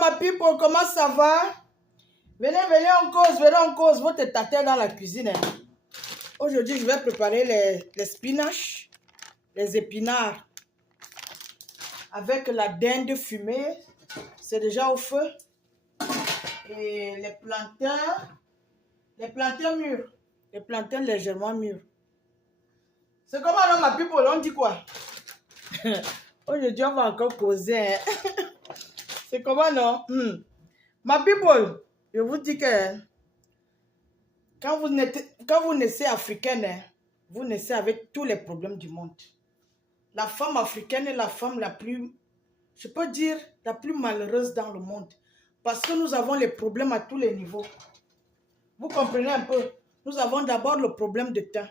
ma people, comment ça va? Venez en cause votre tater dans la cuisine. Aujourd'hui, je vais préparer les spinaches, les épinards avec la dinde fumée. C'est déjà au feu. Et les plantains mûrs, les plantains légèrement mûrs. C'est comment non, ma people, on dit quoi? Aujourd'hui, on va encore causer. Hein? C'est comment non? Ma people, je vous dis que quand vous naissez africaine, hein, vous naissez avec tous les problèmes du monde. La femme africaine est la femme la plus, je peux dire, la plus malheureuse dans le monde. Parce que nous avons les problèmes à tous les niveaux. Vous comprenez un peu? Nous avons d'abord le problème de teint.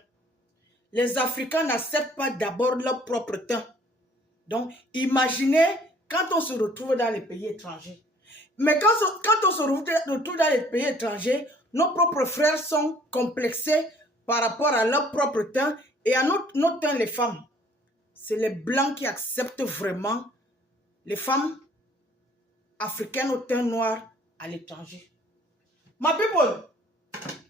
Les Africains n'acceptent pas d'abord leur propre teint. Donc, imaginez quand on se retrouve dans les pays étrangers. Mais quand on se retrouve dans les pays étrangers, nos propres frères sont complexés par rapport à leur propre teint et à notre teint, les femmes. C'est les blancs qui acceptent vraiment les femmes africaines au teint noir à l'étranger. Ma people,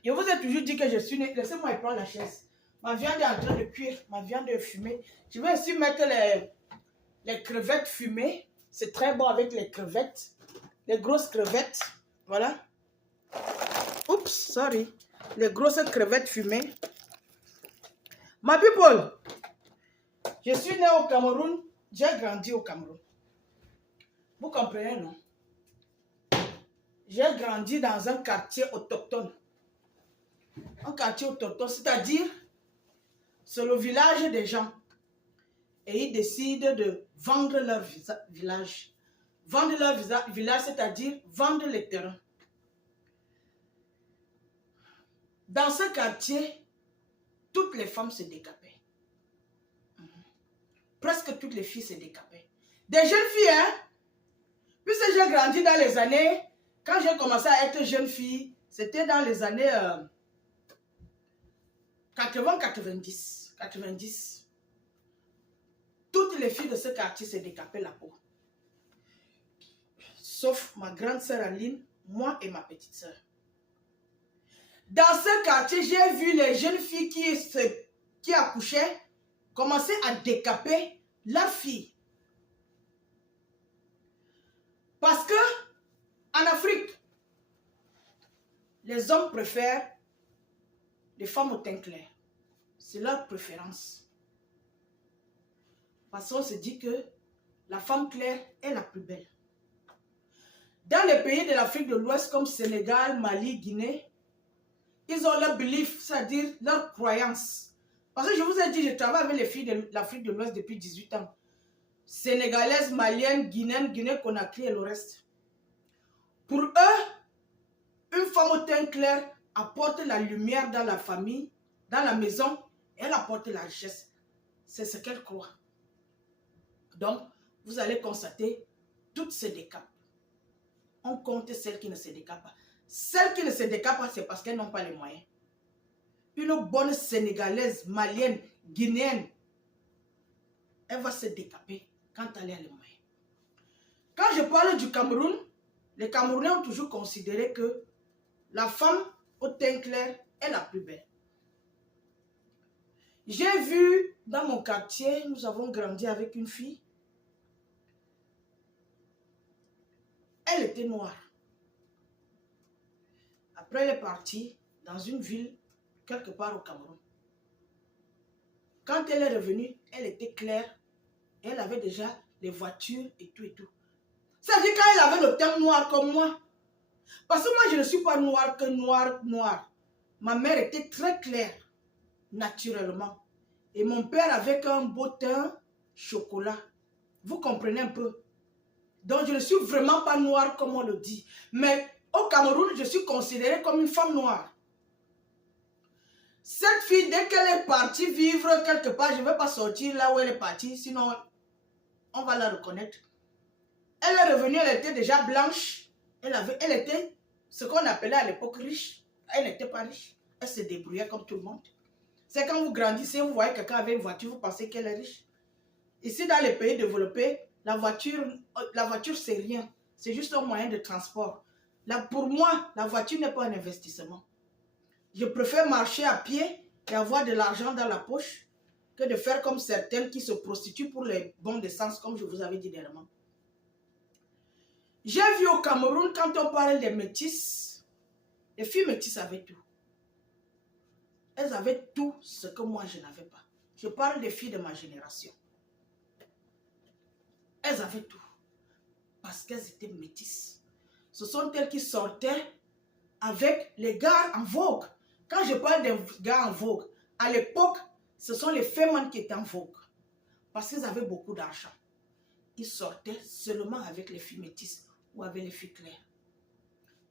je vous ai toujours dit que je suis née. Laissez-moi prendre la chaise. Ma viande est en train de cuire, ma viande est fumée. Je vais aussi mettre les crevettes fumées. C'est très bon avec les crevettes. Les grosses crevettes. Voilà. Oups, sorry. Les grosses crevettes fumées. Ma people, je suis née au Cameroun. J'ai grandi au Cameroun. Vous comprenez, non? J'ai grandi dans un quartier autochtone. Un quartier autochtone, c'est-à-dire, c'est le village des gens. Et ils décident de vendre leur village. Vendre leur village, c'est-à-dire vendre les terrains. Dans ce quartier, toutes les femmes se décapaient. Presque toutes les filles se décapaient. Des jeunes filles, hein? Puisque j'ai grandi dans les années, quand j'ai commencé à être jeune fille, c'était dans les années 90. Toutes les filles de ce quartier se décapaient la peau. Sauf ma grande sœur Aline, moi et ma petite sœur. Dans ce quartier, j'ai vu les jeunes filles qui accouchaient commencer à décaper leurs filles. Parce que en Afrique, les hommes préfèrent les femmes au teint clair. C'est leur préférence. Parce qu'on se dit que la femme claire est la plus belle. Dans les pays de l'Afrique de l'Ouest comme Sénégal, Mali, Guinée, ils ont leur belief, c'est-à-dire leur croyance. Parce que je vous ai dit, je travaille avec les filles de l'Afrique de l'Ouest depuis 18 ans. Sénégalaises, maliennes, guinéennes, Guinée-Conakry et le reste. Pour eux, une femme au teint clair apporte la lumière dans la famille, dans la maison, et elle apporte la richesse. C'est ce qu'elle croit. Donc, vous allez constater, toutes se décapent. On compte celles qui ne se décapent pas. Celles qui ne se décapent pas, c'est parce qu'elles n'ont pas les moyens. Une bonne Sénégalaise, malienne, guinéenne, elle va se décaper quand elle a les moyens. Quand je parle du Cameroun, les Camerounais ont toujours considéré que la femme au teint clair est la plus belle. J'ai vu dans mon quartier, nous avons grandi avec une fille. Elle était noire. Après, elle est partie dans une ville, quelque part au Cameroun. Quand elle est revenue, elle était claire. Elle avait déjà les voitures et tout et tout. C'est-à-dire quand elle avait le teint noir comme moi. Parce que moi, je ne suis pas noire que noire. Ma mère était très claire, naturellement. Et mon père avait un beau teint chocolat. Vous comprenez un peu? Donc, je ne suis vraiment pas noire comme on le dit. Mais au Cameroun, je suis considérée comme une femme noire. Cette fille, dès qu'elle est partie vivre quelque part, je ne vais pas sortir là où elle est partie, sinon on va la reconnaître. Elle est revenue, elle était déjà blanche. Elle était ce qu'on appelait à l'époque riche. Elle n'était pas riche. Elle se débrouillait comme tout le monde. C'est quand vous grandissez, vous voyez quelqu'un avec une voiture, vous pensez qu'elle est riche. Ici, dans les pays développés, la voiture c'est rien. c'est juste un moyen de transport. Là, pour moi, la voiture n'est pas un investissement. Je préfère marcher à pied et avoir de l'argent dans la poche que de faire comme certaines qui se prostituent pour les bons d'essence, comme je vous avais dit dernièrement. J'ai vu au Cameroun, quand on parle des métisses, les filles métisses avaient tout. Elles avaient tout ce que moi je n'avais pas. Je parle des filles de ma génération. Elles avaient tout. Parce qu'elles étaient métisses. Ce sont elles qui sortaient avec les gars en vogue. Quand je parle des gars en vogue, à l'époque, ce sont les femmes qui étaient en vogue. Parce qu'ils avaient beaucoup d'argent. Ils sortaient seulement avec les filles métisses ou avec les filles claires.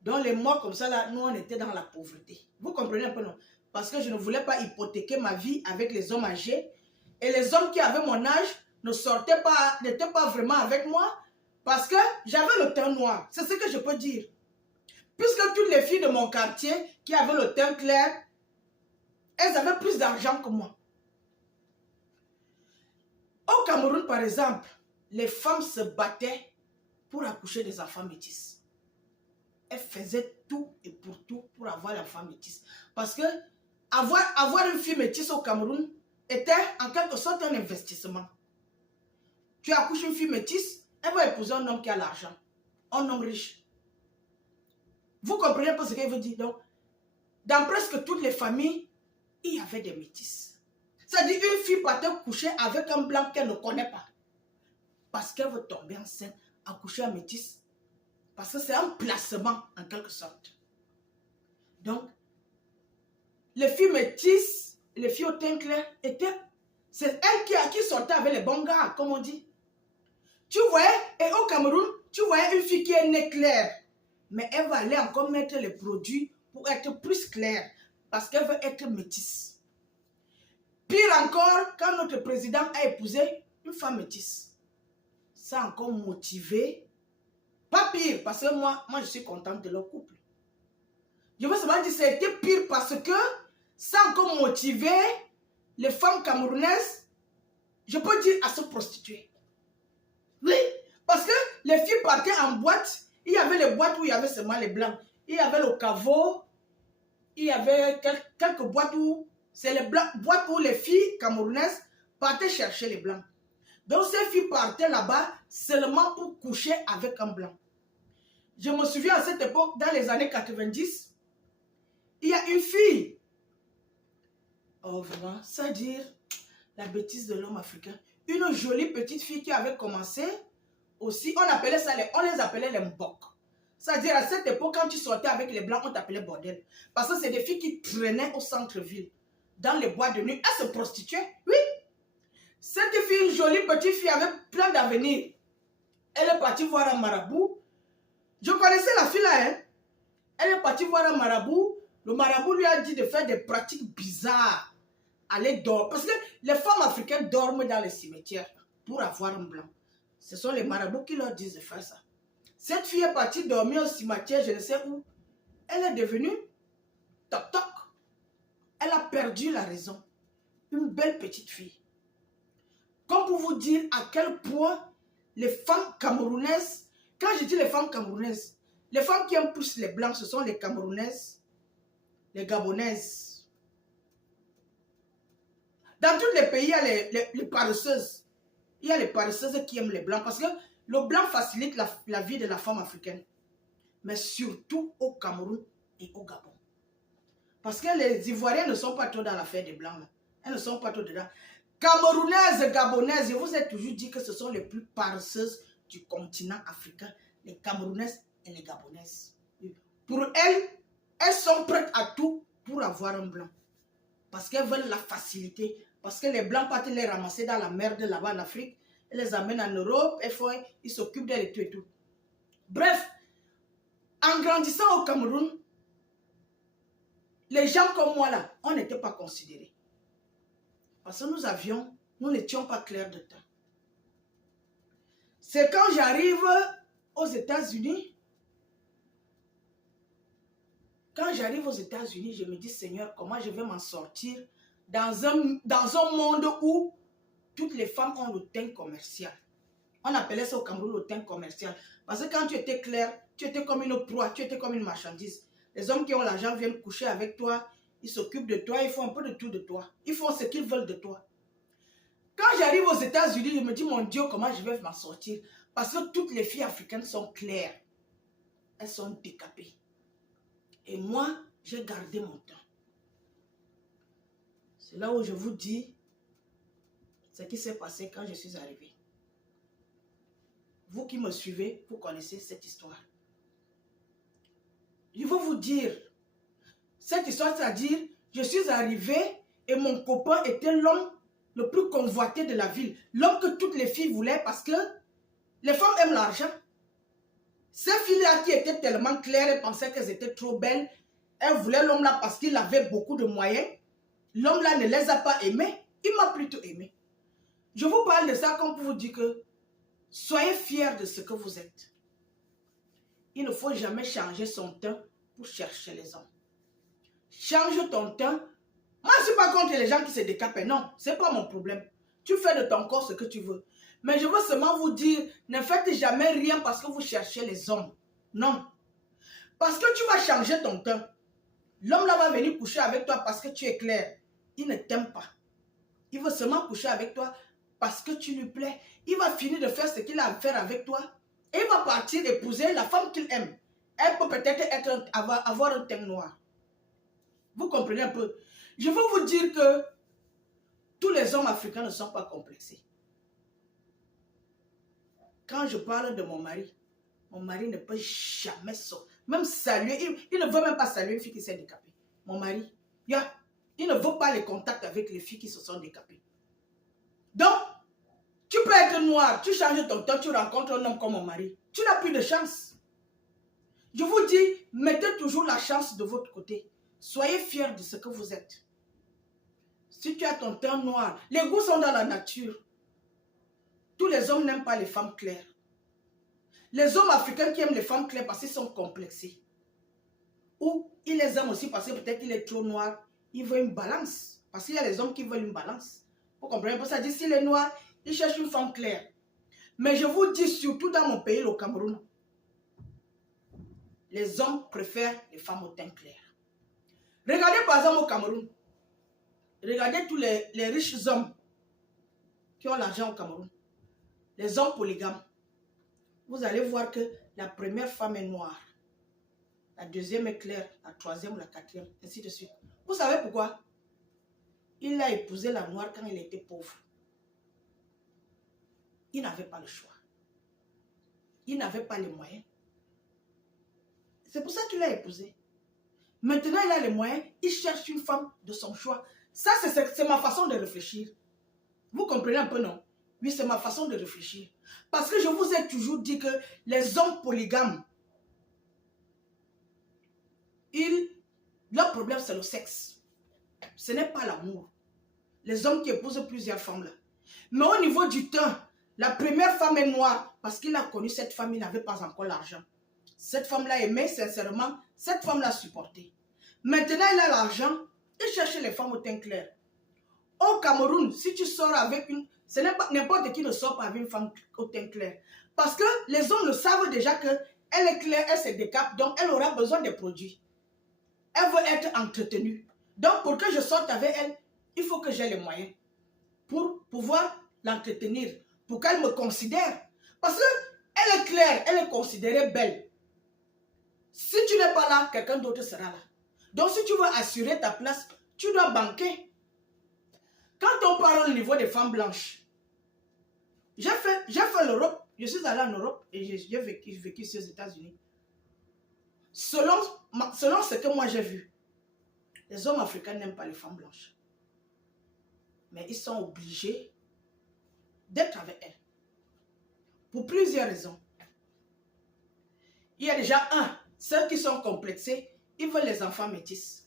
Dans les mois comme ça, là, nous, on était dans la pauvreté. Vous comprenez un peu, non? Parce que je ne voulais pas hypothéquer ma vie avec les hommes âgés. Et les hommes qui avaient mon âge n'étaient pas vraiment avec moi parce que j'avais le teint noir. C'est ce que je peux dire. Puisque toutes les filles de mon quartier qui avaient le teint clair, elles avaient plus d'argent que moi. Au Cameroun, par exemple, les femmes se battaient pour accoucher des enfants métis. Elles faisaient tout et pour tout pour avoir l'enfant métis. Parce que avoir une fille métisse au Cameroun était en quelque sorte un investissement. Tu accouches une fille métisse, elle va épouser un homme qui a l'argent, un homme riche. Vous comprenez un peu ce qu'elle veut dire? Donc, dans presque toutes les familles, il y avait des métisses. C'est-à-dire une fille partait coucher avec un blanc qu'elle ne connaît pas. Parce qu'elle veut tomber enceinte, accoucher un métis. Parce que c'est un placement en quelque sorte. Donc, les filles métisses, les filles au teint clair, c'est elles qui sortaient avec les bons gars, comme on dit. Tu voyais, et au Cameroun, tu voyais une fille qui est née claire. Mais elle va aller encore mettre les produits pour être plus claire. Parce qu'elle veut être métisse. Pire encore, quand notre président a épousé une femme métisse. Ça a encore motivé. Pas pire, parce que moi je suis contente de leur couple. Je veux seulement dire que ça a été pire parce que ça a encore motivé les femmes camerounaises, je peux dire, à se prostituer. Oui, parce que les filles partaient en boîte. Il y avait les boîtes où il y avait seulement les blancs. Il y avait le caveau. Il y avait quelques boîtes où c'est les boîtes où les filles camerounaises partaient chercher les blancs. Donc ces filles partaient là-bas seulement pour coucher avec un blanc. Je me souviens à cette époque, dans les années 90, il y a une fille. Oh vraiment, c'est-à-dire la bêtise de l'homme africain. Une jolie petite fille qui avait commencé aussi, on les appelait les mbok. C'est-à-dire à cette époque, quand tu sortais avec les blancs, on t'appelait bordel. Parce que c'est des filles qui traînaient au centre-ville, dans les boîtes de nuit. Elles se prostituaient, oui. Cette fille, une jolie petite fille, avait plein d'avenir. Elle est partie voir un marabout. Je connaissais la fille là, hein. Elle est partie voir un marabout. Le marabout lui a dit de faire des pratiques bizarres. Aller dormir. Parce que les femmes africaines dorment dans les cimetières pour avoir un blanc. Ce sont les marabouts qui leur disent de faire ça. Cette fille est partie dormir au cimetière, je ne sais où. Elle est devenue toc-toc. Elle a perdu la raison. Une belle petite fille. Comme pour vous dire à quel point les femmes camerounaises, quand je dis les femmes camerounaises, les femmes qui aiment plus les blancs, ce sont les camerounaises, les gabonaises. Dans tous les pays, il y a les paresseuses. Il y a les paresseuses qui aiment les blancs parce que le blanc facilite la vie de la femme africaine. Mais surtout au Cameroun et au Gabon. Parce que les Ivoiriens ne sont pas trop dans l'affaire des blancs. Là. Elles ne sont pas trop dedans. Camerounaises, Gabonaises, je vous ai toujours dit que ce sont les plus paresseuses du continent africain. Les Camerounaises et les Gabonaises. Pour elles, elles sont prêtes à tout pour avoir un blanc. Parce qu'elles veulent la facilité. Parce que les blancs partent les ramasser dans la merde là-bas en Afrique. Ils les amènent en Europe. Et ils s'occupent d'elles et tout et tout. Bref, en grandissant au Cameroun, les gens comme moi là, on n'était pas considérés. Parce que nous n'étions pas clairs de temps. C'est quand j'arrive aux États-Unis, je me dis, Seigneur, comment je vais m'en sortir dans un monde où toutes les femmes ont le teint commercial. On appelait ça au Cameroun le teint commercial. Parce que quand tu étais clair, tu étais comme une proie, tu étais comme une marchandise. Les hommes qui ont l'argent viennent coucher avec toi, ils s'occupent de toi, ils font un peu de tout de toi. Ils font ce qu'ils veulent de toi. Quand j'arrive aux États-Unis, je me dis, mon Dieu, comment je vais m'en sortir? Parce que toutes les filles africaines sont claires. Elles sont décapées. Et moi, j'ai gardé mon temps. C'est là où je vous dis ce qui s'est passé quand je suis arrivée. Vous qui me suivez, vous connaissez cette histoire. Je veux vous dire, cette histoire, c'est-à-dire, je suis arrivée et mon copain était l'homme le plus convoité de la ville. L'homme que toutes les filles voulaient parce que les femmes aiment l'argent. Ces filles-là qui étaient tellement claires et pensaient qu'elles étaient trop belles, elles voulaient l'homme-là parce qu'il avait beaucoup de moyens. L'homme-là ne les a pas aimées. Il m'a plutôt aimé. Je vous parle de ça comme pour vous dire que soyez fiers de ce que vous êtes. Il ne faut jamais changer son teint pour chercher les hommes. Change ton teint. Moi, je ne suis pas contre les gens qui se décapent. Non, ce n'est pas mon problème. Tu fais de ton corps ce que tu veux. Mais je veux seulement vous dire, ne faites jamais rien parce que vous cherchez les hommes. Non. Parce que tu vas changer ton teint. L'homme là va venir coucher avec toi parce que tu es clair. Il ne t'aime pas. Il veut seulement coucher avec toi parce que tu lui plais. Il va finir de faire ce qu'il a à faire avec toi. Et il va partir épouser la femme qu'il aime. Elle peut peut-être avoir un teint noir. Vous comprenez un peu? Je veux vous dire que tous les hommes africains ne sont pas complexés. Quand je parle de mon mari ne peut jamais sortir. Même saluer, il ne veut même pas saluer une fille qui s'est décapée. Mon mari, il ne veut pas les contacts avec les filles qui se sont décapées. Donc, tu peux être noir, tu changes ton temps, tu rencontres un homme comme mon mari. Tu n'as plus de chance. Je vous dis, mettez toujours la chance de votre côté. Soyez fiers de ce que vous êtes. Si tu as ton teint noir, les goûts sont dans la nature. Tous les hommes n'aiment pas les femmes claires. Les hommes africains qui aiment les femmes claires parce qu'ils sont complexés. Ou ils les aiment aussi parce que peut-être qu'il est trop noir. Ils veulent une balance. Parce qu'il y a les hommes qui veulent une balance. Vous comprenez? Pour ça, dit s'il est noir, il cherche une femme claire. Mais je vous dis surtout dans mon pays, le Cameroun, les hommes préfèrent les femmes au teint clair. Regardez par exemple au Cameroun. Regardez tous les riches hommes qui ont l'argent au Cameroun. Les hommes polygames. Vous allez voir que la première femme est noire. La deuxième est claire. La troisième, la quatrième, ainsi de suite. Vous savez pourquoi? Il a épousé la noire quand il était pauvre. Il n'avait pas le choix. Il n'avait pas les moyens. C'est pour ça qu'il l'a épousé. Maintenant, il a les moyens. Il cherche une femme de son choix. Ça, c'est ma façon de réfléchir. Vous comprenez un peu, non? Oui, c'est ma façon de réfléchir. Parce que je vous ai toujours dit que les hommes polygames, leur problème, c'est le sexe. Ce n'est pas l'amour. Les hommes qui épousent plusieurs femmes là. Mais au niveau du teint, la première femme est noire parce qu'il a connu cette femme, il n'avait pas encore l'argent. Cette femme-là aimait sincèrement, cette femme-là supporté. Maintenant, il a l'argent, il cherche les femmes au teint clair. Au Cameroun, si tu sors avec une... Ce n'est pas n'importe qui ne sort pas avec une femme au teint clair. Parce que les hommes le savent déjà qu'elle est claire, elle se décape, donc elle aura besoin des produits. Elle veut être entretenue. Donc pour que je sorte avec elle, il faut que j'ai les moyens pour pouvoir l'entretenir, pour qu'elle me considère. Parce qu'elle est claire, elle est considérée belle. Si tu n'es pas là, quelqu'un d'autre sera là. Donc si tu veux assurer ta place, tu dois banquer. Quand on parle au niveau des femmes blanches, j'ai fait l'Europe, je suis allé en Europe et j'ai vécu ici aux États-Unis. Selon ce que moi j'ai vu, les hommes africains n'aiment pas les femmes blanches. Mais ils sont obligés d'être avec elles. Pour plusieurs raisons. Il y a déjà ceux qui sont complexés, ils veulent les enfants métis.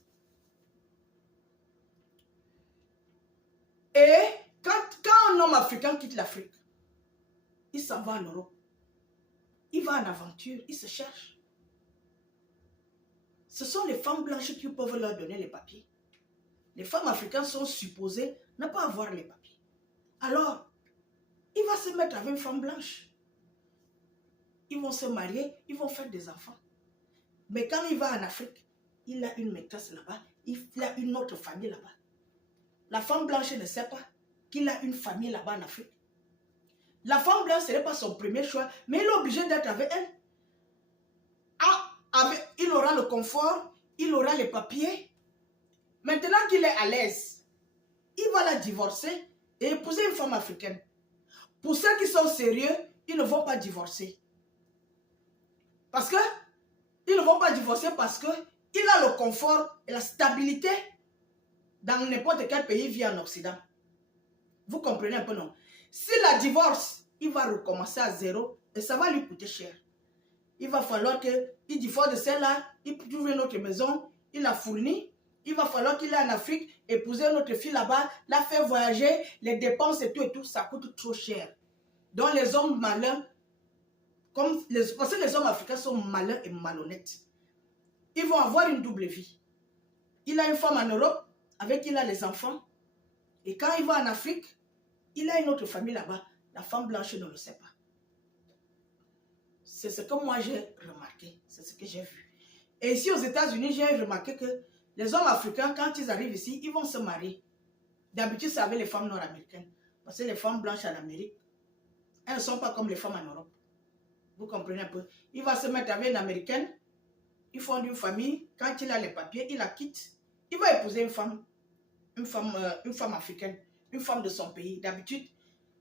Et quand un homme africain quitte l'Afrique, il s'en va en Europe. Il va en aventure, il se cherche. Ce sont les femmes blanches qui peuvent leur donner les papiers. Les femmes africaines sont supposées ne pas avoir les papiers. Alors, il va se mettre avec une femme blanche. Ils vont se marier, ils vont faire des enfants. Mais quand il va en Afrique, il a une maîtresse là-bas, il a une autre famille là-bas. La femme blanche ne sait pas qu'il a une famille là-bas en Afrique. La femme blanche, ce n'est pas son premier choix, mais il est obligé d'être avec elle. Il aura le confort, il aura les papiers. Maintenant qu'il est à l'aise, il va la divorcer et épouser une femme africaine. Pour ceux qui sont sérieux, ils ne vont pas divorcer. Parce que, ils ne vont pas divorcer parce que il a le confort et la stabilité dans n'importe quel pays vit en Occident. Vous comprenez un peu, non? S'il la divorce, il va recommencer à zéro et ça va lui coûter cher. Il va falloir qu'il divorce de celle-là, il trouve une autre maison, il la fournit. Il va falloir qu'il aille en Afrique, épouser notre fille là-bas, la faire voyager, les dépenses et tout, ça coûte trop cher. Donc les hommes malins, parce que les hommes africains sont malins et malhonnêtes, ils vont avoir une double vie. Il a une femme en Europe, avec qui il a les enfants, et quand il va en Afrique, il a une autre famille là-bas. La femme blanche ne le sait pas. C'est ce que moi j'ai remarqué, c'est ce que j'ai vu. Et ici aux États-Unis, j'ai remarqué que les hommes africains, quand ils arrivent ici, ils vont se marier. D'habitude, c'est avec les femmes nord-américaines. Parce que les femmes blanches en Amérique, elles ne sont pas comme les femmes en Europe. Vous comprenez un peu? Il va se mettre avec une américaine, ils font une famille, quand il a les papiers, il la quitte. Il va épouser une femme africaine, une femme de son pays. D'habitude,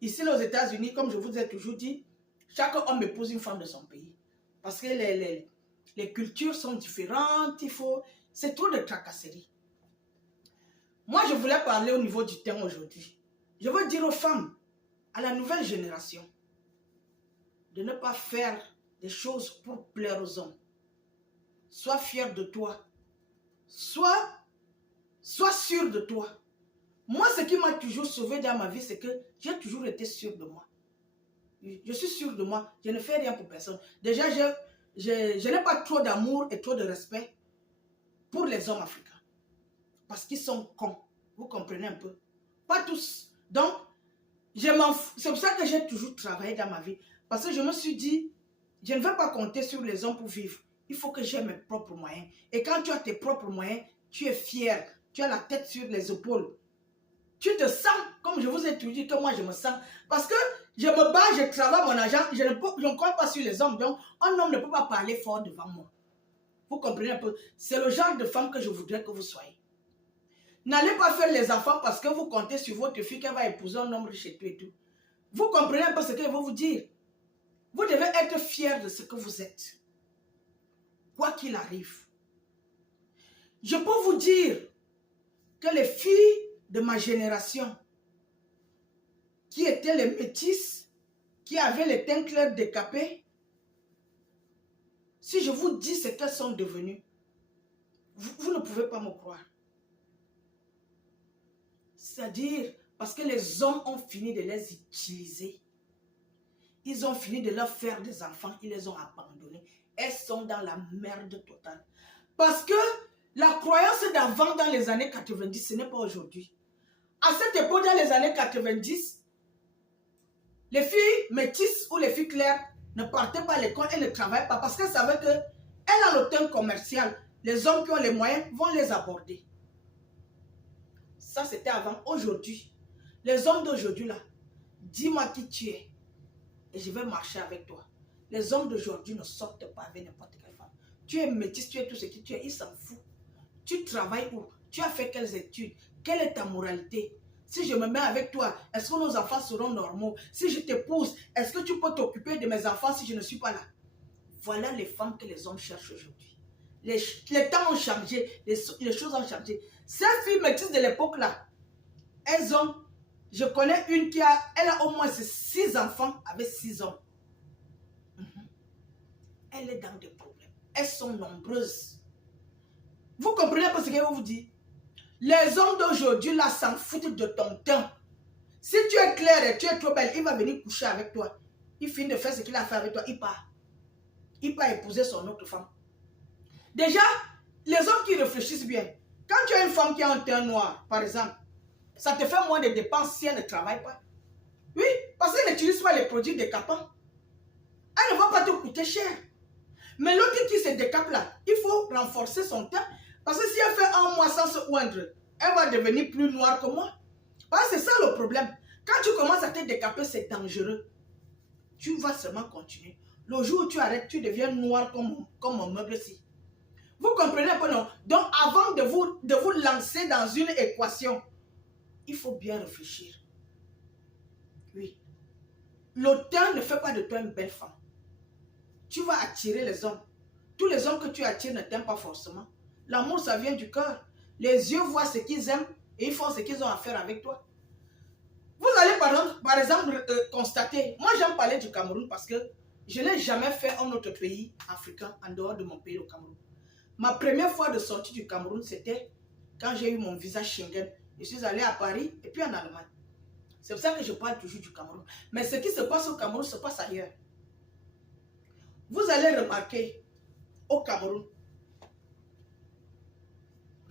ici aux États-Unis, comme je vous ai toujours dit, chaque homme épouse une femme de son pays. Parce que les cultures sont différentes, c'est trop de tracasseries. Moi, je voulais parler au niveau du thème aujourd'hui. Je veux dire aux femmes, à la nouvelle génération, de ne pas faire des choses pour plaire aux hommes. Sois fier de toi. Sois sûr de toi. Moi, ce qui m'a toujours sauvé dans ma vie, c'est que j'ai toujours été sûr de moi. Je suis sûr de moi. Je ne fais rien pour personne. Déjà, je n'ai pas trop d'amour et trop de respect pour les hommes africains. Parce qu'ils sont cons. Vous comprenez un peu? Pas tous. Donc, c'est pour ça que j'ai toujours travaillé dans ma vie. Parce que je me suis dit, je ne vais pas compter sur les hommes pour vivre. Il faut que j'ai mes propres moyens. Et quand tu as tes propres moyens, tu es fier. Tu as la tête sur les épaules. Tu te sens, comme je vous ai toujours dit, que moi je me sens. Parce que je me bats, je travaille mon argent, je ne compte pas sur les hommes. Donc, un homme ne peut pas parler fort devant moi. Vous comprenez un peu? C'est le genre de femme que je voudrais que vous soyez. N'allez pas faire les enfants parce que vous comptez sur votre fille qu'elle va épouser un homme chez tout et tout. Vous comprenez un peu ce qu'elle va vous dire? Vous devez être fier de ce que vous êtes. Quoi qu'il arrive. Je peux vous dire que les filles de ma génération, qui étaient les métisses, qui avaient les teints clairs décapés, si je vous dis ce qu'elles sont devenues, vous ne pouvez pas me croire. C'est-à-dire, parce que les hommes ont fini de les utiliser. Ils ont fini de leur faire des enfants, ils les ont abandonnés. Elles sont dans la merde totale. Parce que la croyance d'avant dans les années 90, ce n'est pas aujourd'hui. À cette époque, dans les années 90, les filles métisses ou les filles claires ne partaient pas à l'école et ne travaillaient pas parce qu'elles savaient qu'elles ont le teint commercial. Les hommes qui ont les moyens vont les aborder. Ça, c'était avant. Aujourd'hui, les hommes d'aujourd'hui, là, dis-moi qui tu es et je vais marcher avec toi. Les hommes d'aujourd'hui ne sortent pas avec n'importe quelle femme. Tu es métisse, tu es tout ce que tu es, ils s'en foutent. Tu travailles où? Tu as fait quelles études? Quelle est ta moralité? Si je me mets avec toi, est-ce que nos enfants seront normaux? Si je t'épouse, est-ce que tu peux t'occuper de mes enfants si je ne suis pas là? Voilà les femmes que les hommes cherchent aujourd'hui. Les temps ont changé, les choses ont changé. Ces filles métisses de l'époque-là, elles ont, je connais une elle a au moins 6 enfants avec 6 hommes. Elle est dans des problèmes. Elles sont nombreuses. Vous comprenez pas ce que je vous dis? Les hommes d'aujourd'hui, là, s'en foutent de ton temps. Si tu es claire et tu es trop belle, il va venir coucher avec toi. Il finit de faire ce qu'il a fait avec toi, il part. Il part épouser son autre femme. Déjà, les hommes qui réfléchissent bien, quand tu as une femme qui a un teint noir, par exemple, ça te fait moins de dépenses si elle ne travaille pas. Oui, Parce qu'elle n'utilise pas les produits décapants. Elle ne va pas te coûter cher. Mais l'autre qui se décape là, il faut renforcer son teint. Parce que si elle fait un mois sans se oindre, elle va devenir plus noire que moi. Parce que c'est ça le problème. Quand tu commences à te décaper, c'est dangereux. Tu vas seulement continuer. Le jour où tu arrêtes, tu deviens noir comme mon meuble-ci. Vous comprenez un peu, non? Donc, avant de vous lancer dans une équation, il faut bien réfléchir. Oui. Le teint ne fait pas de toi une belle femme. Tu vas attirer les hommes. Tous les hommes que tu attires ne t'aiment pas forcément. L'amour, ça vient du cœur. Les yeux voient ce qu'ils aiment et ils font ce qu'ils ont à faire avec toi. Vous allez par exemple constater, moi j'aime parler du Cameroun parce que je n'ai jamais fait un autre pays africain en dehors de mon pays, le Cameroun. Ma première fois de sortie du Cameroun, c'était quand j'ai eu mon visa Schengen. Je suis allé à Paris et puis en Allemagne. C'est pour ça que je parle toujours du Cameroun. Mais ce qui se passe au Cameroun se passe ailleurs. Vous allez remarquer au Cameroun,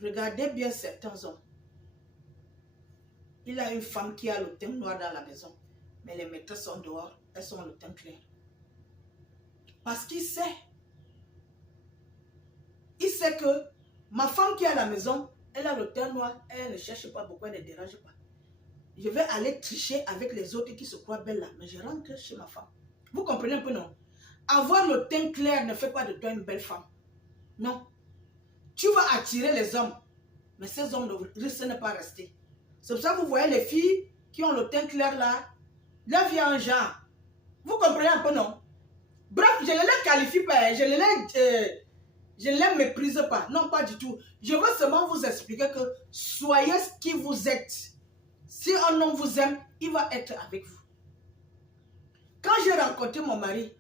regardez bien certains hommes. Il a une femme qui a le teint noir dans la maison, mais les maîtresses sont dehors, elles sont le teint clair. Parce qu'il sait que ma femme qui est à la maison, elle a le teint noir, elle ne cherche pas beaucoup, elle ne dérange pas. Je vais aller tricher avec les autres qui se croient belles là, mais je rentre chez ma femme. Vous comprenez un peu, non? Avoir le teint clair ne fait pas de toi une belle femme. Non. Tu vas attirer les hommes, mais ces hommes ne risquent de pas rester. C'est pour ça que vous voyez les filles qui ont le teint clair là, leur vie en genre. Vous comprenez un peu, non? Bref, je ne les qualifie pas, je ne les méprise pas. Non, pas du tout. Je veux seulement vous expliquer que soyez ce qui vous êtes. Si un homme vous aime, il va être avec vous. Quand j'ai rencontré mon mari,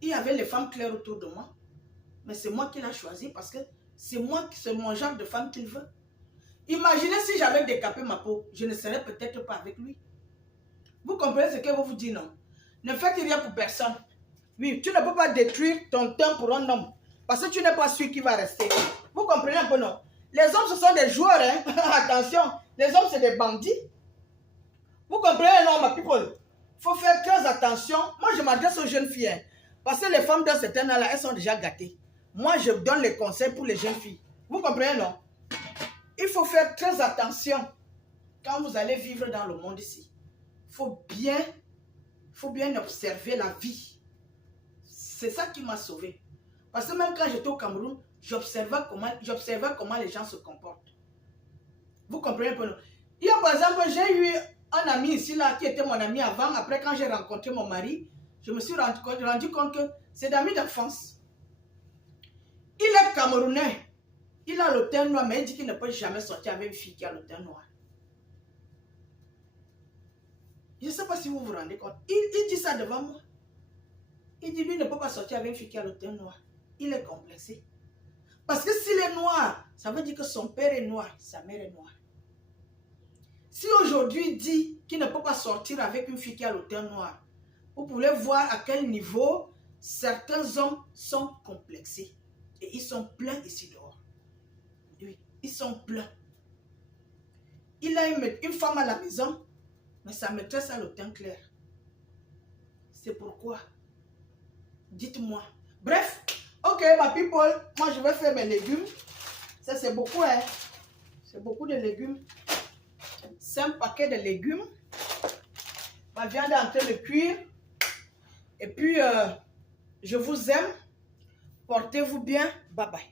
il y avait les femmes claires autour de moi. Mais c'est moi qui l'ai choisi parce que c'est mon genre de femme qu'il veut. Imaginez si j'avais décapé ma peau, je ne serais peut-être pas avec lui. Vous comprenez ce que vous dites, non? Ne faites rien pour personne. Oui, tu ne peux pas détruire ton temps pour un homme. Parce que tu n'es pas sûr qu'il va rester. Vous comprenez un peu, non? Les hommes, ce sont des joueurs, hein? Attention, les hommes, c'est des bandits. Vous comprenez, non, ma people? Il faut faire très attention. Moi, je m'adresse aux jeunes filles. Hein? Parce que les femmes dans cette âge-là, elles sont déjà gâtées. Moi, je donne les conseils pour les jeunes filles. Vous comprenez, non? Il faut faire très attention quand vous allez vivre dans le monde ici. Il faut bien observer la vie. C'est ça qui m'a sauvé. Parce que même quand j'étais au Cameroun, j'observais comment les gens se comportent. Vous comprenez un peu? Il y a par exemple, j'ai eu un ami ici là qui était mon ami avant. Après, quand j'ai rencontré mon mari, je me suis rendu compte que c'est d'amis d'enfance. Il est camerounais. Il a le teint noir, mais il dit qu'il ne peut jamais sortir avec une fille qui a le teint noir. Je ne sais pas si vous vous rendez compte. Il dit ça devant moi. Il dit lui ne peut pas sortir avec une fille qui a le teint noir. Il est complexé. Parce que s'il est noir, ça veut dire que son père est noir, sa mère est noire. Si aujourd'hui il dit qu'il ne peut pas sortir avec une fille qui a le teint noir, vous pouvez voir à quel niveau certains hommes sont complexés. Et ils sont pleins ici dehors. Oui, ils sont pleins. Il a une femme à la maison, mais sa maîtresse a le teint clair. C'est pourquoi. Dites-moi. Bref, ok, ma people, moi je vais faire mes légumes. Ça c'est beaucoup, hein. C'est beaucoup de légumes. 5 paquets de légumes. Ma viande est en train de cuire. Et puis, je vous aime. Portez-vous bien. Bye bye.